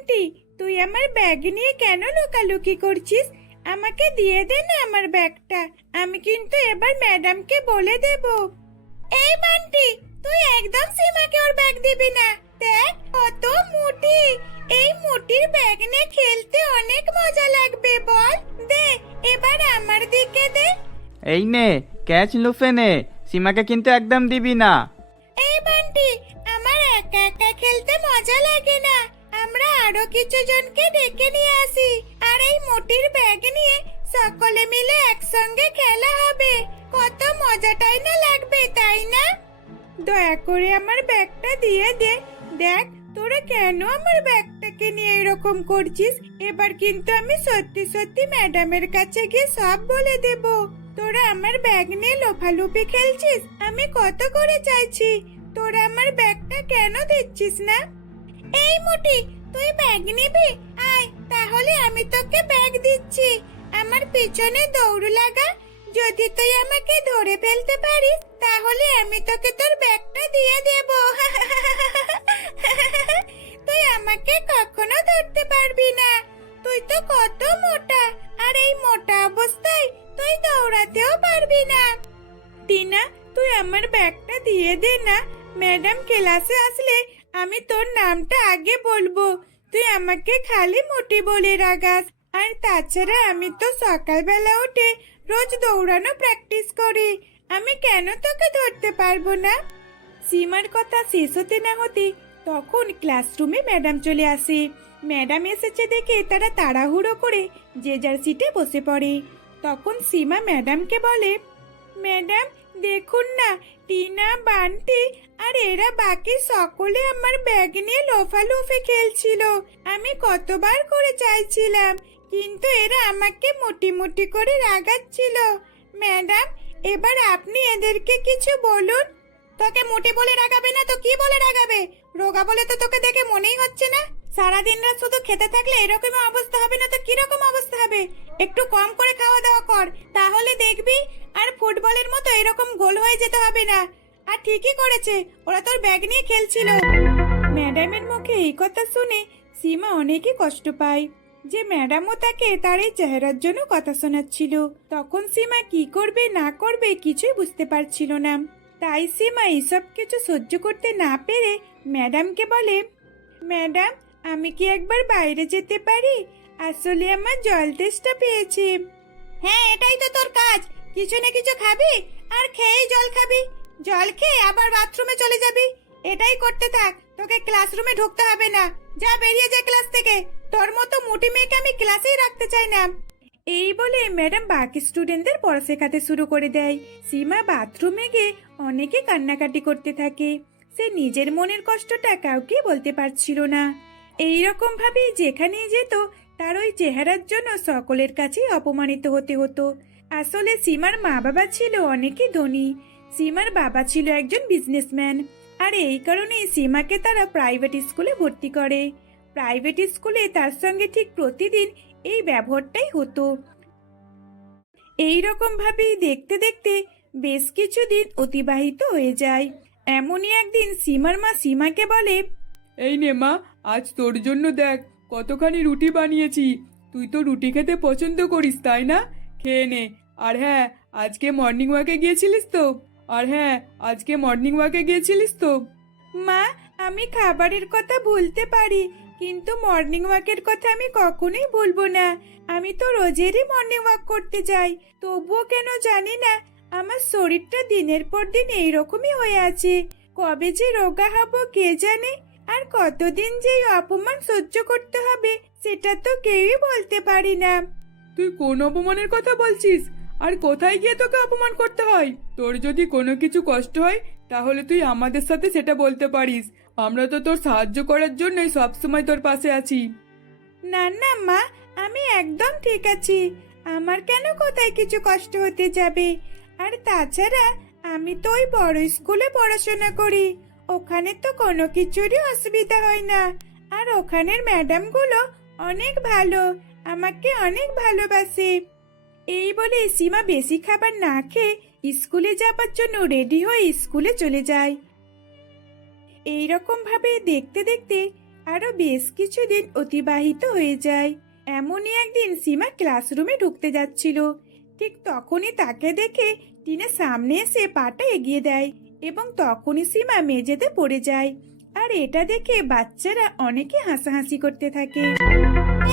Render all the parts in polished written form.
বান্টি, তুই আমার ব্যাগ নিয়ে কেন লুকালুকি করছিস? আমাকে দিয়ে দে না আমার ব্যাগটা। আমি কিন্তু এবার ম্যাডামকে বলে দেব। এই বান্টি, তুই একদম সীমাকে ওর ব্যাগ দিবি না। দেখ কত মোটি। এই মোটির ব্যাগ নিয়ে খেলতে অনেক মজা লাগবে, বল? দে, এবার আমার দিকে দে। এই নে, ক্যাচ লুফে নে। সীমাকে কিন্তু একদম দিবি না। এই বান্টি, আমার একা একা খেলতে মজা লাগে না। আমরা আরো কিছু জনকে ডেকে নিয়ে আসি, আর এই মোটির ব্যাগ নিয়ে সকলে মিলে একসঙ্গে খেলা হবে। কত মজাটাই না লাগবে, তাই না? দয়া করে আমার ব্যাগটা দিয়ে দে। দেখ, তোরা কেন আমার ব্যাগটাকে নিয়ে এরকম করছিস? এবার কিন্তু আমি সত্যি সত্যি ম্যাডামের কাছে গিয়ে সব বলে দেব। তোরা আমার ব্যাগ নিয়ে লোফালুপি খেলছিস। আমি কত করে চাইছি, তোরা আমার ব্যাগটা কেন দিচ্ছিস না? এই মোটি, তুই ব্যাগ নিবি? আয়, তাহলে আমি তোকে ব্যাগ দিচ্ছি। আমার পিছনে দৌড় লাগা। যদি তুই আমাকে ধরে ফেলতে পারিস, তাহলে আমি তোকে তোর ব্যাগটা দিয়ে দেব। তুই আমাকে কখনো ধরতে পারবি না। তুই তো কত মোটা, আর এই মোটা অবস্থায় তুই দৌড়াতেও পারবি না। টিনা, তুই আমার ব্যাগটা দিয়ে দে না। ম্যাডাম ক্লাসে আসলে আমি তোর নামটা আগে বলবো। তুই আমাকে খালি মোটি বলে রাগাস। আর তাছাড়া আমি তো সকালবেলা উঠে রোজ দৌড়ানো প্র্যাকটিস করি। আমি কেন তোকে ধরতে পারবো না? সীমার কথা শেষ হতে না হতে তখন ক্লাসরুমে ম্যাডাম চলে আসে। ম্যাডাম এসেছে দেখে তারা তাড়াহুড়ো করে যে যার সিটে বসে পড়ে। তখন সীমা ম্যাডামকে বলে, ম্যাডাম দেখুন না, টিনা, বান্টি আর এরা বাকি সকলে আমার ব্যাগ নিয়ে লোফালুফি খেলছিল। আমি কতবার করে চাইছিলাম, কিন্তু এরা আমাকে মুটি মুটি করে রাগাচ্ছিল। ম্যাডাম, এবার আপনি এদেরকে কিছু বলুন। তোকে মোটে বলে রাগাবে না তো কি বলে রাগাবে? রোগা বলে তো তোকে দেখে মনেই হচ্ছে না। সারাদিন রাত শুধু খেতে থাকলে এরকম অবস্থা হবে না তো কিরকম অবস্থা হবে? একটু কম করে খাওয়া দাওয়া কর, তাহলে দেখবি আর ফুটবলের মতো এরকম গোল হয়ে যেতে হবে না। আর ঠিকই করেছে, ওরা তোর ব্যাগ নিয়ে খেলছিল। ম্যাডামের মুখে এই কথা শুনে সীমা অনেকই কষ্ট পায় যে ম্যাডামও তাকে তার এই চেহারার জন্য কথা শোনাচ্ছিল। তখন সীমা কি করবে না করবে কিছুই বুঝতে পারছিল না। তাই সীমা এইসব কিছু সহ্য করতে না পেরে ম্যাডামকে বলে, ম্যাডাম, আমি কি একবার বাইরে যেতে পারি? আসলে আমার জল তেষ্টা পেয়েছে। হ্যাঁ, এটাই তো তোর কাজ। কিছু না কিছু খাবি আর খেয়েই জল খাবি। জল খেয়ে আবার বাথরুমে চলে যাবি। এটাই করতে থাক, তোকে ক্লাসরুমে ঢুকতে হবে না। যা, বেরিয়ে যা ক্লাস থেকে। তোর মতো মোটি মেয়েকে আমি ক্লাসেই রাখতে চাই না। এই বলে ম্যাডাম বাকি স্টুডেন্টদের পড়া শেখাতে শুরু করে দেয়। সীমা বাথরুমে গিয়ে অনেকে কান্নাকাটি করতে থাকে। সে নিজের মনের কষ্টটা কাউকে বলতে পারছিল না। এইরকম ভাবে যেখানেই যেত তার ওই চেহারার জন্য সকলের কাছেই অপমানিত হতে হতো। আসলে সীমার মা বাবা ছিল অনেকই ধনী। সীমার বাবা ছিল একজন বিজনেসম্যান, আর এই কারণেই সীমাকে তারা প্রাইভেট স্কুলে ভর্তি করে। প্রাইভেট স্কুলে তার সঙ্গে ঠিক প্রতিদিন এই ব্যবহারটাই হতো। এই রকম ভাবেই দেখতে দেখতে বেশ কিছুদিন অতিবাহিত হয়ে যায়। এমনই একদিন সীমার মা সীমাকে বলে, এই নে মা, আজ তোর জন্য দেখ কতখানি রুটি বানিয়েছি। তুই তো রুটি খেতে পছন্দ করিস, তাই না? খেয়ে নে। আর হ্যাঁ, আজকে মর্নিং ওয়াকে গিয়েছিলিস তো? মা, আমি খাবারের কথা ভুলতে পারি, কিন্তু মর্নিং ওয়াকের কথা আমি কখনোই ভুলবো না। আমি তো রোজেরই মর্নিং ওয়াক করতে যাই, তবুও কেন জানি না আমার শরীরটা দিনের পর দিন এইরকমই হয়ে আছে। কবে যে রোগা হব কে জানে, আর কতদিন যে এই অপমান সহ্য করতে হবে সেটা তো কেউই বলতে পারি না। তুই কোন অপমানের কথা বলছিস? আর কোথায় গিয়ে তোকে অপমান করতে হয়? তোর যদি কোনো কিছু কষ্ট হয় তাহলে তুই আমাদের সাথে সেটা বলতে পারিস। আমরা তো তোর সাহায্য করার জন্যই সবসময় তোর পাশে আছি। না না মা, আমি একদম ঠিক আছি। আমার কেন কোথায় কিছু কষ্ট হতে যাবে? আর তাছাড়া আমি তো ওই বড় স্কুলে পড়াশোনা করি, ওখানে তো কোনো কিছুরই অসুবিধা হয় না। আর ওখানের ম্যাডামগুলো অনেক ভালো, আমাকে অনেক ভালোবাসে। এই বলে সীমা বেশি খাবার না খেয়ে স্কুলে যাবার জন্য রেডি হয়ে স্কুলে চলে যায়। এইরকম ভাবে দেখতে দেখতে আরো বেশ কিছুদিন অতিবাহিত হয়ে যায়। এমনই একদিন সীমা ক্লাসরুমে ঢুকতে যাচ্ছিল। ঠিক তখনই তাকে দেখে টিনা সামনে এসে পাটা এগিয়ে দেয় এবং তখনই সীমা মেঝেতে পড়ে যায়। আর এটা দেখে বাচ্চারা অনেকে হাসাহাসি করতে থাকে।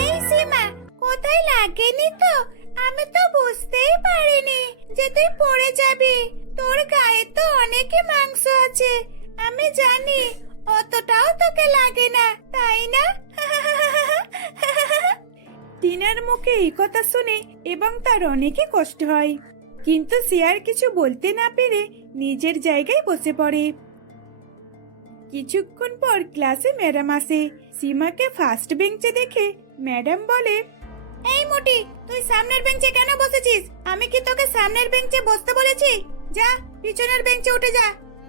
এই সীমা, কোথায় লাগেনি তো? আমি তো বুঝতেই পারিনি যে তুই পড়ে যাবি। তোর গায়ে তো অনেকই মাংস আছে, আমি জানি। অতটাও তোকে লাগে না, তাই না? টিনার মুখে এই কথা শুনে এবং তার অনেকই কষ্ট হয়, কিন্তু সে আর কিছু বলতে না পেরে নিজের জায়গায় বসে পড়ে। কিছুক্ষণ পর ক্লাসে ম্যাডাম আসে। সীমাকে ফার্স্ট বেঞ্চে দেখে ম্যাডাম বলে, এই মোটি, তুই সামনের বেঞ্চে কেন বসেছিস? আমি কি তোকে সামনের বেঞ্চে বসতে বলেছি? যা, পিছনের বেঞ্চে উঠে যা।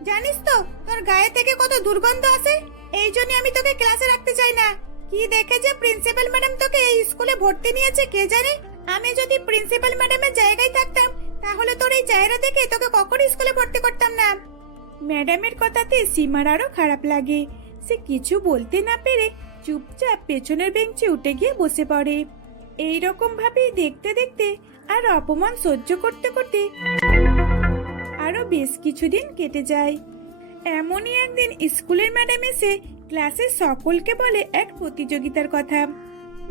জানিস তো তোর গায়ে থেকে কত দুর্গন্ধ আসে। এই জন্য আমি তোকে ক্লাসে রাখতে চাই না। কি দেখে যে প্রিন্সিপাল ম্যাডাম তোকে এই স্কুলে ভর্তি নিয়েছে কে জানে। আমি যদি প্রিন্সিপাল ম্যাডামের জায়গায় থাকতাম তাহলে তোর এই চেহারা দেখে তোকে কখনো স্কুলে ভর্তি করতাম না। ম্যাডামের কথাতে সীমার আরো খারাপ লাগে। সে কিছু বলতে না পেরে চুপচাপ পেছনের বেঞ্চে উঠে গিয়ে বসে পড়ে। এইরকম ভাবেই দেখতে দেখতে আর অপমান সহ্য করতে করতে আরো বেশ কিছুদিন কেটে যায়। এমনই একদিন স্কুলের ম্যাডাম এসে ক্লাসের সকলকে বলে এক প্রতিযোগিতার কথা।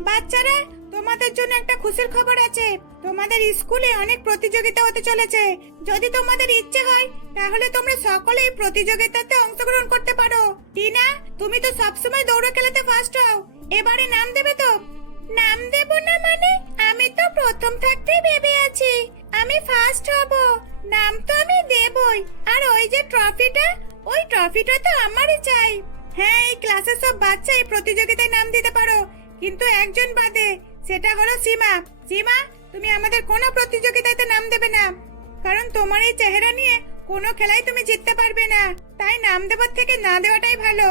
বাচ্চারা, তোমাদের জন্য একটা খুশির খবর আছে। তোমাদের স্কুলে অনেক প্রতিযোগিতা হতে চলেছে। যদি তোমাদের ইচ্ছে হয় তাহলে তোমরা সকলেই প্রতিযোগিতাতে অংশগ্রহণ করতে পারো। টিনা, তুমি তো সবসময় দৌড় খেলাতে ফার্স্ট হও। এবারে নাম দেবে তো? নাম দেব না মানে? আমি তো প্রথম থাকতেই ভেবে আছি আমি ফার্স্ট হব। নাম তো আমি দেবই। আর ওই যে ট্রফিটা, ওই ট্রফিটা তো আমারই চাই। হ্যাঁ, এই ক্লাসের সব বাচ্চা এই প্রতিযোগিতায় নাম দিতে পারো, কিন্তু একজন বাদে, সেটা হলো সীমা। সীমা, তুমি আমাদের কোনো প্রতিযোগিতাতে নাম দেবে না, কারণ তোমার এই চেহারা নিয়ে কোনো খেলায় তুমি জিততে পারবে না। তাই নাম দেওয়ার থেকে না দেওয়াটাই ভালো।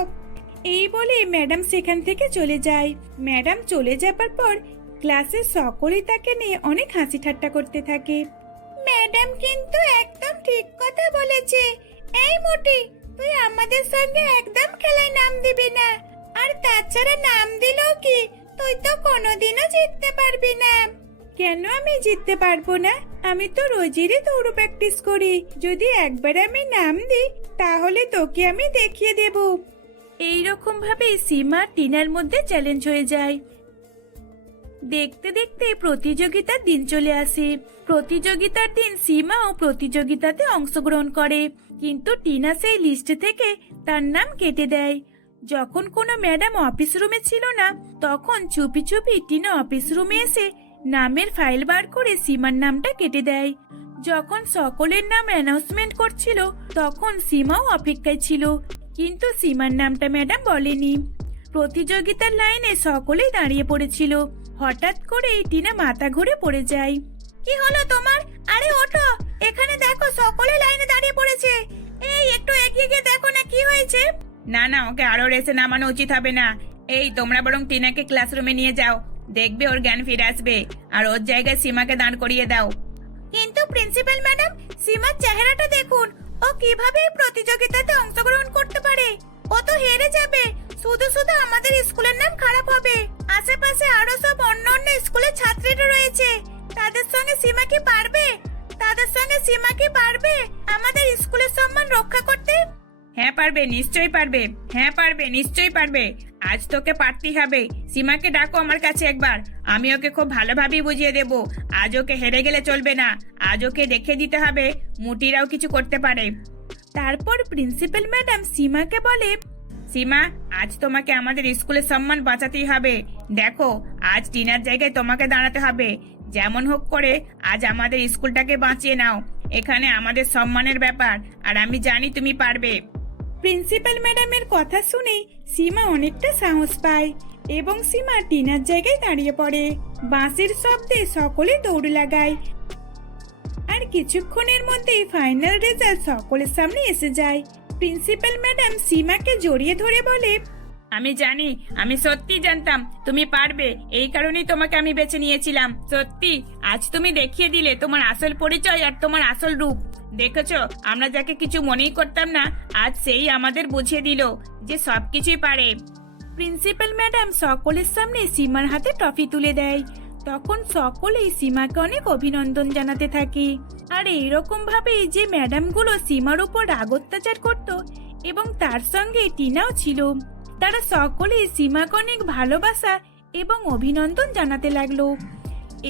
এই বলে ম্যাডাম সেখান থেকে চলে যায়। ম্যাডাম চলে যাবার পর ক্লাসের সকলেই তাকে নিয়ে অনেক হাসি ঠাট্টা করতে থাকে। ম্যাডাম কিন্তু একদম ঠিক কথা বলেছে। এই মোটি, তুই আমাদের সঙ্গে একদম খেলায় নাম দিবি না। আর তাছাড়া নাম দিলেও কি, তুই তো কোনোদিনও জিততে পারবি না। কেন আমি জিততে পারবো না? আমি তো রোজেরই দৌড় প্র্যাকটিস করি। যদি একবার আমি নাম দিই তাহলে তোকে আমি দেখিয়ে দেব। এইরকম ভাবে সীমা টিনার মধ্যে চ্যালেঞ্জ হয়ে যায়। দেখতে দেখতে প্রতিযোগিতার দিন চলে আসে। প্রতিযোগিতার দিন সীমাও প্রতিযোগিতাতে অংশগ্রহণ করে, কিন্তু টিনা সেই লিস্ট থেকে তার নাম কেটে দেয়। যখন কোনো ম্যাডাম অফিস রুমে ছিল না, তখন চুপি চুপি টিনা অফিস রুমে এসে নামের ফাইল বার করে সীমার নামটা কেটে দেয়। যখন সকলের নাম অ্যানাউন্সমেন্ট করছিল তখন সীমাও অপেক্ষায় ছিল, কিন্তু সীমার নামটা ম্যাডাম বলেনি। প্রতিযোগিতার লাইনে সকলেই দাঁড়িয়ে পড়েছিল। হঠাৎ করে টিনা মাথা ঘুরে পড়ে যায়। কি হলো তোমার? আরে ওঠো, এখানে দেখো সকলে লাইনে দাঁড়িয়ে পড়েছে। এই একটু এগিয়ে গিয়ে দেখো না কি হয়েছে। না না, ওকে আরো রেসে নামানো উচিত হবে না। এই তোমরা বরং টিনাকে ক্লাসরুমে নিয়ে যাও, দেখবে ওর জ্ঞান ফিরে আসবে। আর ওর জায়গায় সীমাকে দাঁড় করিয়ে দাও। কিন্তু প্রিন্সিপাল ম্যাডাম, সীমার চেহারাটা দেখুন। ও কিভাবে এই প্রতিযোগিতাতে অংশগ্রহণ করতে পারে? ও তো হেরে যাবে। শুধু শুধু আমাদের স্কুলের নাম খারাপ হবে। আশেপাশে আরো সব অন্য অন্য স্কুলের ছাত্রীরা রয়েছে, তাদের সঙ্গে সীমা কি পারবে? আমাদের স্কুলের সম্মান রক্ষা করতে? হ্যাঁ পারবে, নিশ্চয়ই পারবে। হ্যাঁ পারবে, নিশ্চয়ই পারবে। আজ তোকে পারতেই হবে। সীমাকে ডাকো আমার কাছে একবার, আমি ওকে খুব ভালোভাবেই বুঝিয়ে দেব। আজ ওকে হেরে গেলে চলবে না, আজ ওকে দেখে দিতে হবে মুটিরাও কিছু করতে পারে। তারপর প্রিন্সিপাল ম্যাডাম সীমাকে বলে, সীমা, আজ তোমাকে আমাদের স্কুলের সম্মান বাঁচাতেই হবে। দেখো, আজ টিনার জায়গায় তোমাকে দাঁড়াতে হবে। যেমন হোক করে আজ আমাদের স্কুলটাকে বাঁচিয়ে নাও। এখানে আমাদের সম্মানের ব্যাপার, আর আমি জানি তুমি পারবে। প্রিন্সিপাল ম্যাডামের কথা শুনে সীমা অনেকটা সাহস পায় এবং সীমা টিনার জায়গায় দাঁড়িয়ে পড়ে। বাঁশির শব্দে সকলে দৌড় লাগায়। আর কিছুক্ষণের মধ্যেই ফাইনাল রেজাল্ট সকলের সামনে এসে যায়। প্রিন্সিপাল ম্যাডাম সীমাকে জড়িয়ে ধরে বলে, আমি জানি, আমি সত্যি জানতাম তুমি পারবে। এই কারণেই তোমাকে আমি বেছে নিয়েছিলাম। সত্যি আজ তুমি দেখিয়ে দিলে তোমার আসল পরিচয় আর তোমার আসল রূপ। দেখেছো, আমরা যাকে কিছু মনেই করতাম না, আজ সেই আমাদের বুঝিয়ে দিল যে সবকিছুই পারে। প্রিন্সিপাল ম্যাডাম সকলের সামনে সীমার হাতে ট্রফি তুলে দেয়। তখন সকলেই সীমাকে অনেক অভিনন্দন জানাতে থাকে। আর এইরকম ভাবে যে ম্যাডামগুলো সীমার উপর রাগ অত্যাচার করত এবং তার সঙ্গে টিনাও ছিল, তারা সকলেই সীমাকে অনেক ভালোবাসা এবং অভিনন্দন জানাতে লাগলো।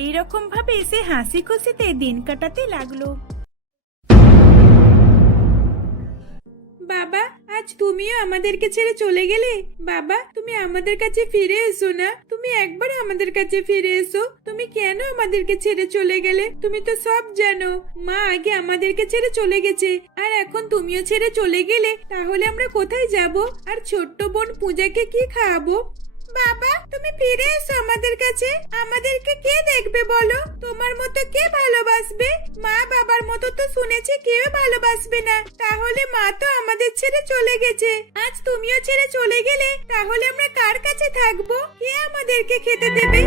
এইরকম ভাবে সে হাসি খুশিতে দিন কাটাতে লাগলো। বাবা, আজ তুমিও আমাদেরকে ছেড়ে চলে গেলে। বাবা, তুমি আমাদের কাছে ফিরে এসো না, তুমি একবার আমাদের কাছে ফিরে এসো। তুমি কেন আমাদেরকে ছেড়ে চলে গেলে? তুমি তো সব জানো, মা আগে আমাদেরকে ছেড়ে চলে গেছে, আর এখন তুমিও ছেড়ে চলে গেলে। তাহলে আমরা কোথায় যাব? আর ছোট্ট বোন পূজাকে কি খাওয়াবো? বাবা, তুমি ফিরে এসো আমাদের কাছে। আমাদেরকে কে দেখবে বলো? তোমার মতো কে ভালোবাসবে? মা বাবার মতো তো শুনেছি কেউ ভালোবাসবে না। তাহলে মা তো আমাদের ছেড়ে চলে গেছে, আজ তুমিও ছেড়ে চলে গেলে। তাহলে আমরা কার কাছে থাকবো? কে আমাদেরকে খেতে দেবে?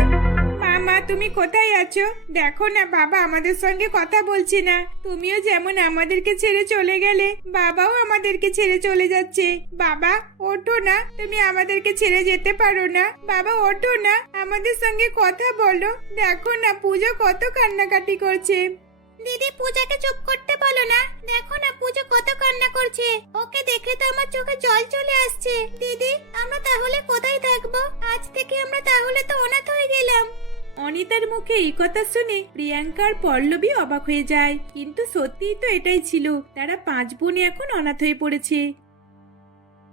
মামা, তুমি কোথায় আছো? দেখো না, বাবা আমাদের সঙ্গে কথা বলছে না। তুমিও যেমন আমাদেরকে ছেড়ে চলে গেলে, বাবাও আমাদেরকে ছেড়ে চলে যাচ্ছে। বাবা, ওঠো না, তুমি আমাদেরকে ছেড়ে যেতে পারো না। বাবা, ওঠো না, আমাদের সঙ্গে কথা বলো। দেখো না, পূজা কত কান্নাকাটি করছে। দিদি, পূজাকে চুপ করতে বলো না। দেখো না, পূজা কত কান্না করছে। ওকে দেখে তো আমার চোখে জল চলে আসছে। দিদি, আমরা তাহলে কোথায় থাকবো? আজ থেকে আমরা তাহলে তো অনাথ হয়ে গেলাম। অনিতার মুখে এই কথা শুনে প্রিয়াঙ্কা আর পল্লবী অবাক হয়ে যায়। কিন্তু সত্যিই তো এটাই ছিল, তারা 5 বোন এখন অনাথ হয়ে পড়েছে।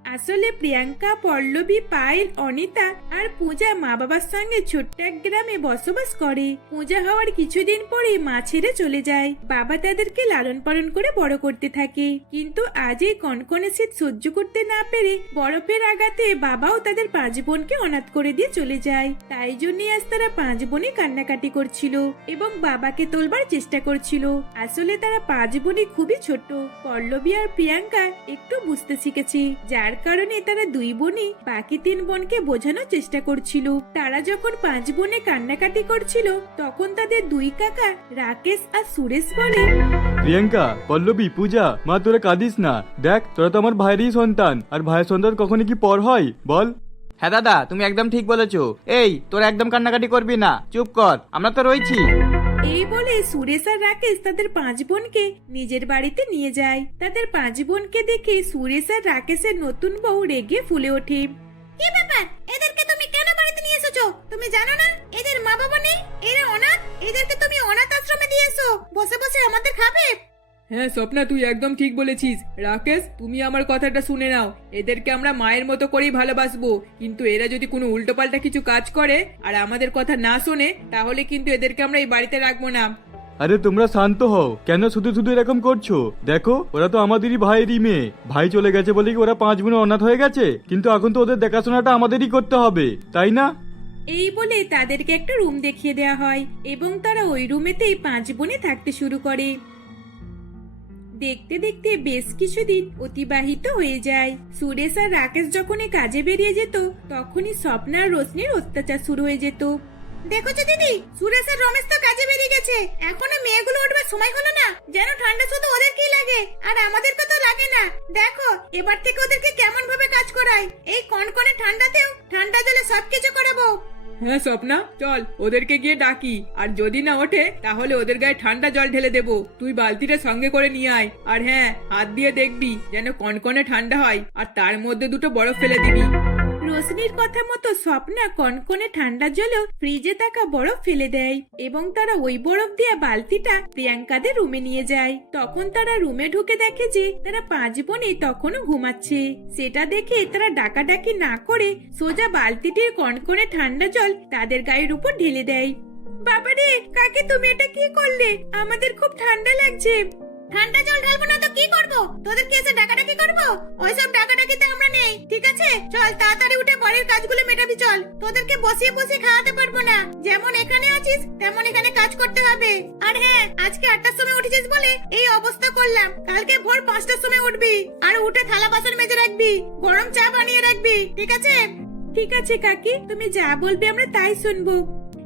আসলে প্রিয়াঙ্কা, পল্লবী, পায়েল, অনিতা আর পূজা মা বাবার সঙ্গে ছোট্ট এক গ্রামে বসবাস করে। পূজা হওয়ার কিছুদিন পরে মা ছেড়ে চলে যায়। বাবা তাদেরকে লালন পালন করে বড় করতে থাকে। কিন্তু আজ এই কনকনে শীত সহ্য করতে না পেরে বরফের আঘাতে বাবাও তাদের 5 বোনকে অনাথ করে দিয়ে চলে যায়। তাই জন্যই আজ তারা 5 বোনে কান্নাকাটি করছিল এবং বাবাকে তোলবার চেষ্টা করছিল। আসলে তারা 5 বোনই খুবই ছোট। পল্লবী আর প্রিয়াঙ্কা একটু বুঝতে শিখেছে, যার কারণে তারা 2 বোনই বাকি 3 বোনকে বোঝানোর চেষ্টা করছিল। তারা যখন 5 বোনে কান্নাকাটি করছিল, তখন তাদের 2 কাকা রাকেশ আর সুরেশ বলে, প্রিয়াঙ্কা, পল্লবী, পূজা, মা তোরা কাঁদিস না। দেখ, তোরা তো আমার ভাইয়েরই সন্তান, আর ভাইয়ের সন্তান কখনো কি পর হয় বল? হ্যাঁ দাদা, তুমি একদম ঠিক বলেছো। এই, তোরা একদম কান্নাকাটি করবি না, চুপ কর, আমরা তো রয়েছি। এই বলে সুরেশ আর রাকেশ তাদের 5 বোনকে নিজের বাড়িতে নিয়ে যায়। তাদের 5 বোনকে দেখে সুরেশ আর রাকেশের নতুন বউ রেগে ফুলে ওঠে। কি ব্যাপার? এদেরকে তুমি কেন বাড়িতে নিয়ে এসেছো? তুমি জানো না এদের মা বাবা নেই? এরা অনাথ। এদেরকে তুমি অনাথ আশ্রমে দিয়েছো, বসে বসে আমাদের খাবে। হ্যাঁ স্বপ্না, তুই একদম ঠিক বলেছিস। রাকেশ, তুমি আমার কথাটা শুনে নাও। এদেরকে আমরা মায়ের মতো করেই ভালোবাসবো, কিন্তু এরা যদি কোনো উল্টোপাল্টা কিছু কাজ করে আর আমাদের কথা না শোনে, তাহলে কিন্তু এদেরকে আমরা এই বাড়িতে রাখবো না। আরে তোমরা শান্ত হও, কেন শুধু শুধু এরকম করছো? দেখো, ওরা তো আমাদেরই ভাইয়েরই মেয়ে। ভাই চলে গেছে বলে কি ওরা 5 বোনে অনাথ হয়ে গেছে? কিন্তু এখন তো ওদের দেখাশোনাটা আমাদেরই করতে হবে, তাই না? এই বলে তাদেরকে একটা রুম দেখিয়ে দেওয়া হয় এবং তারা ওই রুমেতেই 5 বোনে থাকতে শুরু করে। দেখতে দেখতে বেশ কিছুদিন অতিবাহিত হয়ে যায়। সুরেশ আর রাকেশ যখনই কাজে বেরিয়ে যেত, তখনই স্বপ্না আর রোশনির অত্যাচার শুরু হয়ে যেত। দেখোছো দিদি, সুরেশ আর রমেশ তো কাজে বেরিয়ে গেছে। এখনো মেয়েগুলো উঠবার সময় হলো না। যেন ঠান্ডা শুধু ওদেরকেই লাগে, আর আমাদেরকে তো লাগে না। দেখো, এবার থেকে ওদেরকে কেমন ভাবে কাজ করায়। এই কনকনে ঠান্ডাতেও ঠান্ডা জলে সবকিছু করাবো। হ্যাঁ স্বপ্না, চল ওদেরকে গিয়ে ডাকি, আর যদি না ওঠে তাহলে ওদের গায়ে ঠান্ডা জল ঢেলে দেবো। তুই বালতিটা সঙ্গে করে নিয়ে আয়, আর হ্যাঁ, হাত দিয়ে দেখবি যেন কনকনে ঠান্ডা হয়, আর তার মধ্যে 2টো বরফ ফেলে দিবি। রোশনির কথা মতো স্বপ্না কনকনে ঠান্ডা জলেও ফ্রিজে থাকা বরফ ফেলে দেয় এবং তারা ওই বরফ দিয়ে বালতিটা প্রিয়াঙ্কাদের রুমে নিয়ে যায়। তখন তারা রুমে ঢুকে দেখে যে তারা 5 বোনে তখনও ঘুমাচ্ছে। সেটা দেখে তারা ডাকাডাকি না করে সোজা বালতিটির কনকনে ঠান্ডা জল তাদের গায়ের উপর ঢেলে দেয়। বাবারে, কাকে তুমি এটা কি করলে? আমাদের খুব ঠান্ডা লাগছে। ঠান্ডা জল ঢালবো না তো কি করবো? তোদেরকে এসে ডাকাডাকি করবো? ওইসব ডাকাডাকিতে আমরা নেই, ঠিক আছে? চল তাড়াতাড়ি উঠে বাড়ির কাজগুলো মেটাবি চল। তোদেরকে বসিয়ে বসিয়ে খাওয়াতে পারবো না। যেমন এখানে আছিস তেমন এখানে কাজ করতে হবে। আর হ্যাঁ, আজকে 8টার সময় উঠেছিস বলে এই অবস্থা করলাম। কালকে ভোর 5টার সময় উঠবি, আর উঠে থালা বাসন মেজে রাখবি, গরম চা বানিয়ে রাখবি, ঠিক আছে? ঠিক আছে কাকি, তুমি যা বলবে আমরা তাই শুনবো।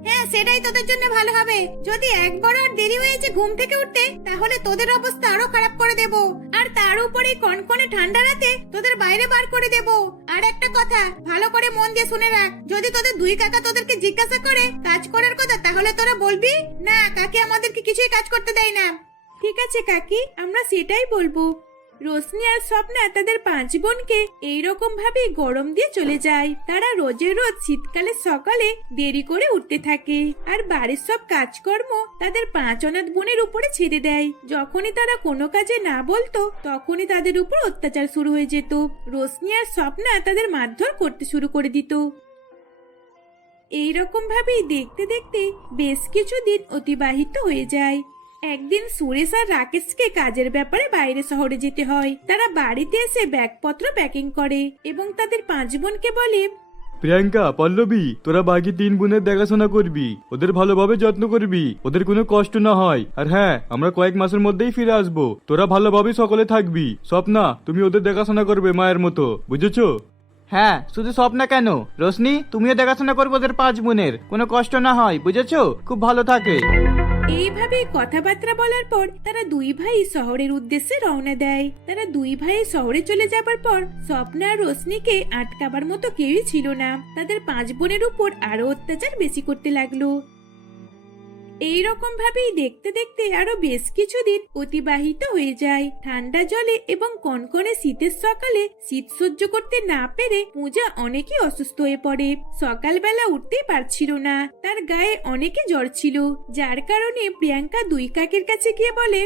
হ্যাঁ, সেটাই তোদের জন্য ভালো হবে। যদি একবার আর দেরি হয়েছে ঘুম থেকে উঠতে, তাহলে তোদের অবস্থা আরো খারাপ করে দেব। আর তার উপরে কনকনে ঠান্ডা রাতে তোদের বাইরে বার করে দেব। আর একটা কথা ভালো করে মন দিয়ে শুনে রাখ, যদি তোদের দুই কাকা তোদেরকে জিজ্ঞাসা করে কাজ করার কথা, তাহলে তোরা বলবি না, কাকি আমাদেরকে কিছুই কাজ করতে দেয় না। ঠিক আছে কাকি, আমরা সেটাই বলবো। রোশনি আর স্বপ্না তাদের 5 বোনকে এইরকম ভাবে গরম দিয়ে চলে যায়। তারা রোজের রোজ শীতকালে সকালে দেরি করে উঠতে থাকে আর বাড়ির সব কাজকর্ম তাদের 5 অনাথ বোনের উপরে ছেড়ে দেয়। যখনই তারা কোনো কাজে না বলতো, তখনই তাদের উপর অত্যাচার শুরু হয়ে যেত। রোশনি আর স্বপ্না তাদের মারধর করতে শুরু করে দিত। এইরকম ভাবেই দেখতে দেখতে বেশ কিছুদিন অতিবাহিত হয়ে যায়। একদিন সুরেশ আর রাকেশকে কাজের ব্যাপারে বাইরে শহরে যেতে হয়। তারা বাড়িতে এসে ব্যাগপত্র প্যাকিং করে এবং তাদের 5 বোনকে বলে, প্রিয়াঙ্কা, পল্লবী, তোরা বাকি 3 বোনের দেখাশোনা করবি, ওদের ভালোভাবে যত্ন করবি, ওদের কোনো কষ্ট না হয়। আর হ্যাঁ, আমরা কয়েক মাসের মধ্যেই ফিরে আসবো। তোরা ভালোভাবে সকলে থাকবি। স্বপ্না, তুমি ওদের দেখাশোনা করবে মায়ের মতো, বুঝেছো? হ্যাঁ, শুধু স্বপ্না কেন, রোশনি তুমিও দেখাশোনা করবো ওদের 5 বোনের, কোনো কষ্ট না হয়, বুঝেছো? খুব ভালো থাকে। এইভাবে কথাবার্তা বলার পর তারা 2 ভাই শহরের উদ্দেশ্যে রওনা দেয়। তারা 2 ভাই শহরে চলে যাবার পর স্বপ্না আর রোশনিকে আটকাবার মতো কেউই ছিল না। তাদের 5 বোনের উপর আরো অত্যাচার বেশি করতে লাগলো। এইরকম ভাবেই দেখতে দেখতে আরো বেশ কিছুদিন অতিবাহিত হয়ে যায়। ঠান্ডা জলে এবং কনকনে শীতের সকালে শীত সহ্য করতে না পেরে পূজা অনেকই অসুস্থ হয়ে পড়ে। সকালবেলা উঠতেই পারছিল না, তার গায়ে অনেকে জ্বর ছিল, যার কারণে প্রিয়াঙ্কা 2 কাকের কাছে গিয়ে বলে,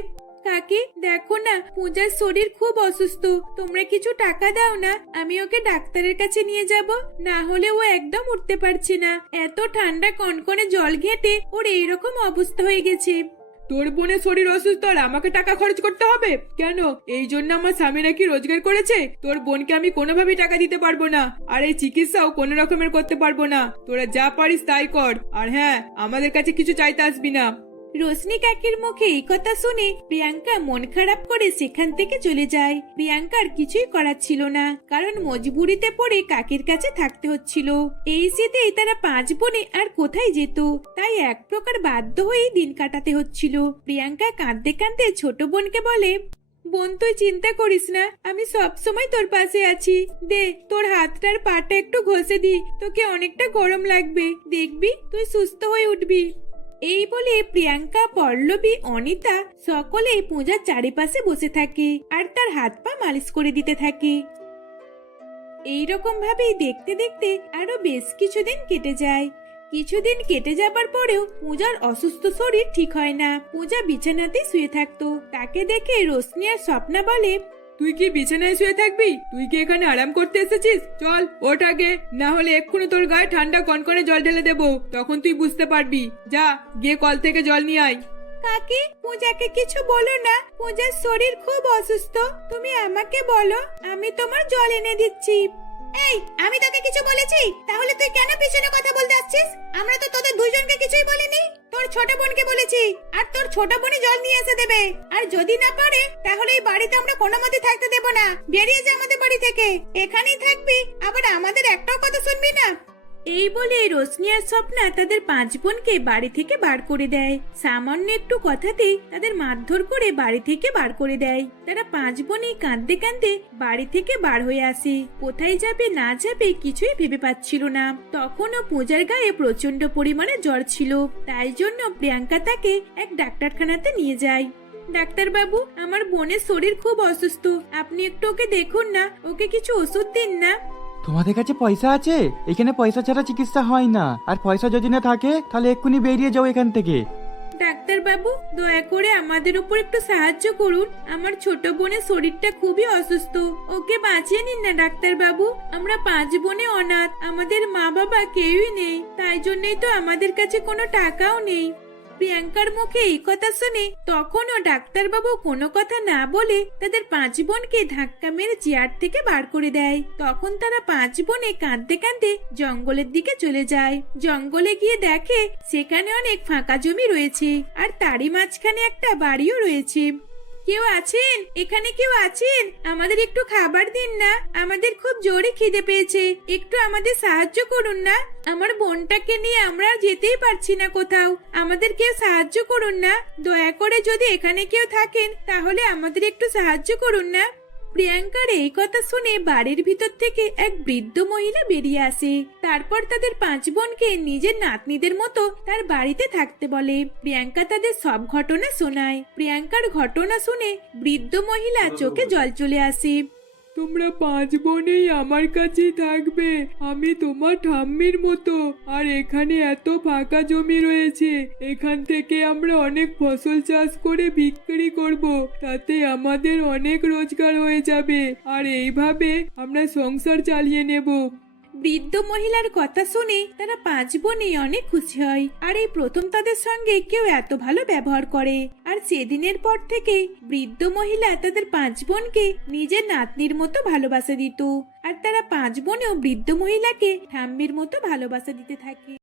কাকি দেখো না, পূজার শরীর খুব অসুস্থ, তোমরা কিছু টাকা দাও না, আমি ওকে ডাক্তারের কাছে নিয়ে যাব, না হলে ও একদম উঠতে পারছে না। এত ঠান্ডা কনকনে জল ঘেঁটে ওর এইরকম অবস্থা হয়ে গেছে। তোর বোনের শরীর অসুস্থ আর আমাকে টাকা খরচ করতে হবে কেন? এই জন্য আমার স্বামী নাকি রোজগার করেছে? তোর বোনকে আমি কোনোভাবেই টাকা দিতে পারবো না, আর এই চিকিৎসাও কোনো রকমের করতে পারবো না। তোরা যা পারিস তাই কর, আর হ্যাঁ, আমাদের কাছে কিছু চাইতে আসবি না। রোশনি কাকির মুখে এই কথা শুনে প্রিয়াঙ্কা মন খারাপ করে সেখান থেকে চলে যায়। প্রিয়াঙ্কার কিছুই করার ছিল না, কারণ মজবুরিতে পড়ে কাকির কাছে থাকতে হচ্ছিল। এই শীতেই তারা 5 বোনে আর কোথায় যেত, তাই এক প্রকার বাধ্য হয়েই দিন কাটাতে হচ্ছিল। প্রিয়াঙ্কা কাঁদতে কাঁদতে ছোট বোনকে বলে, বোন তুই চিন্তা করিস না, আমি সব সময় তোর পাশে আছি। দে তোর হাতটার পাটা একটু ঘষে দি, তোকে অনেকটা গরম লাগবে, দেখবি তুই সুস্থ হয়ে উঠবি। এই বলে প্রিয়াঙ্কা, পল্লবী, অনিতা সকলে পূজার চারিপাশে বসে থাকে আর তার হাত পা মালিশ করে দিতে থাকে। এইরকম ভাবেই দেখতে দেখতে আরো বেশ কিছুদিন কেটে যায়। কিছুদিন কেটে যাবার পরেও পূজার অসুস্থ শরীর ঠিক হয় না। পূজা বিছানাতে শুয়ে থাকতো, তাকে দেখে রোশনি আর স্বপ্না বলে, তুই কি বিছানায় শুয়ে থাকবি? তুই কি এখানে আরাম করতে এসেছিস? চল ওঠ আগে, না হলে এক্ষুনি তোর গায়ে ঠান্ডা কনকনে জল ঢেলে দেবো, তখন তুই বুঝতে পারবি। যা গিয়ে কল থেকে জল নিয়ে আয়। কাকি পূজাকে কিছু বলো না, পূজার শরীর খুব অসুস্থ, তুমি আমাকে বলো, আমি তোমার জল এনে দিচ্ছি। এই আমি তোকে কিছু বলেছি? তাহলে তুই কেন পিছনে কথা বলতে আসছিস? আমরা তো তোদের 2 জনকে কিছুই বলিনি, তোর ছোট বোনকে বলেছি, আর তোর ছোট বোনই জল নিয়ে এসে দেবে। আর যদি না পারে তাহলে এই বাড়িতে আমরা কোনো মতে থাকতে দেব না, বেরিয়ে যা আমাদের বাড়ি থেকে, এখানেই থাকবি, আবার আমাদের একটাও কথা শুনবি না। এই বলে রোশনি আর স্বপ্না তাদের 5 বোনকে বাড়ি থেকে বার করে দেয়। সামান্য একটু কথাতেই তাদের মারধর করে বাড়ি থেকে বার করে দেয়। তারা 5 বোনই কাঁদতে কাঁদতে বাড়ি থেকে বার হয়ে আসে। কোথায় যাবে না যাবে কিছুই ভেবে পাচ্ছিল না। তখনও পূজার গায়ে প্রচন্ড পরিমাণে জ্বর ছিল, তাই জন্য প্রিয়াঙ্কা তাকে এক ডাক্তারখানাতে নিয়ে যায়। ডাক্তার বাবু, আমার বোনের শরীর খুব অসুস্থ, আপনি একটু ওকে দেখুন না, ওকে কিছু ওষুধ দিন না। তোমাদের কাছে পয়সা আছে? এখানে পয়সা ছাড়া চিকিৎসা হয় না, আর পয়সা যদি না থাকে তাহলে এক্ষুনি বেরিয়ে যাও এখান থেকে। ডাক্তার বাবু, দয়া করে আমাদের উপর একটু সাহায্য করুন, আমার ছোট বোনের শরীরটা খুবই অসুস্থ, ওকে বাঁচিয়ে নিন না ডাক্তার বাবু। আমরা 5 বোনে অনাথ, আমাদের মা বাবা কেউই নেই, তাই জন্যই তো আমাদের কাছে কোনো টাকাও নেই। প্রিয়াঙ্কার মুখে এই কথা শুনে তখনও ডাক্তারবাবু কোনো কথা না বলে তাদের 5 বোনকে ধাক্কা মেরে চেয়ার থেকে বার করে দেয়। তখন তারা 5 বোনে কাঁদতে কাঁদতে জঙ্গলের দিকে চলে যায়। জঙ্গলে গিয়ে দেখে সেখানে অনেক ফাঁকা জমি রয়েছে আর তারই মাঝখানে একটা বাড়িও রয়েছে। কেউ আছেন? এখানে কেউ আছেন? আমাদের একটু খাবার দিন না, আমাদের খুব জোরে খিদে পেয়েছে, একটু আমাদের সাহায্য করুন না। আমার বোনটাকে নিয়ে আমরা আর যেতেই পারছি না কোথাও, আমাদের কেউ সাহায্য করুন না, দয়া করে যদি এখানে কেউ থাকেন তাহলে আমাদের একটু সাহায্য করুন না। প্রিয়াঙ্কার এই কথা শুনে বাড়ির ভিতর থেকে এক বৃদ্ধ মহিলা বেরিয়ে আসে। তারপর তাদের 5 বোনকে নিজের নাতনিদের মতো তার বাড়িতে থাকতে বলে। প্রিয়াঙ্কা তাদের সব ঘটনা শোনায়। প্রিয়াঙ্কার ঘটনা শুনে বৃদ্ধ মহিলা চোখে জল চলে আসে। তোমরা 5 বোনেই আমার কাছেই থাকবে, আমি তোমার ঠাম্মির মতো। আর এখানে এত ফাঁকা জমি রয়েছে, এখান থেকে আমরা অনেক ফসল চাষ করে বিক্রি করব, তাতে আমাদের অনেক রোজগার হয়ে যাবে, আর এইভাবে আমরা সংসার চালিয়ে নেব। বৃদ্ধ মহিলার কথা শুনে তারা 5 বোনই অনেক খুশি হয়। আর এই প্রথম তাদের সঙ্গে কেউ এত ভালো ব্যবহার করে। আর সেদিনের পর থেকে বৃদ্ধ মহিলা তাদের 5 বোনকে নিজের নাতনির মতো ভালোবাসা দিত। আর তারা 5 বোনেও বৃদ্ধ মহিলাকে ঠাম্মির মতো ভালোবাসা দিতে থাকে।